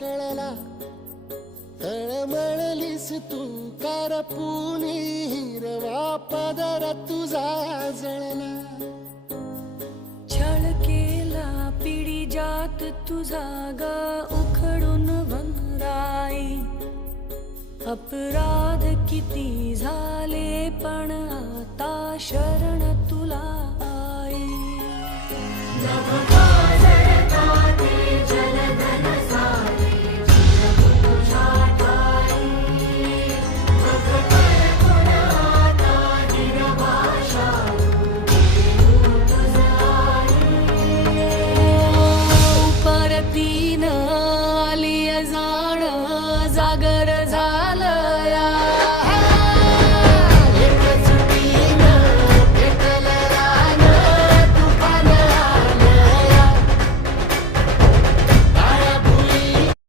कळला, तळमळलीस तू करपुनी, हिरवा पदर तुझा जळला. छळ केला पिढी जात तुझा ग उखडून वनराई. अपराध किती झाले पण आता शरण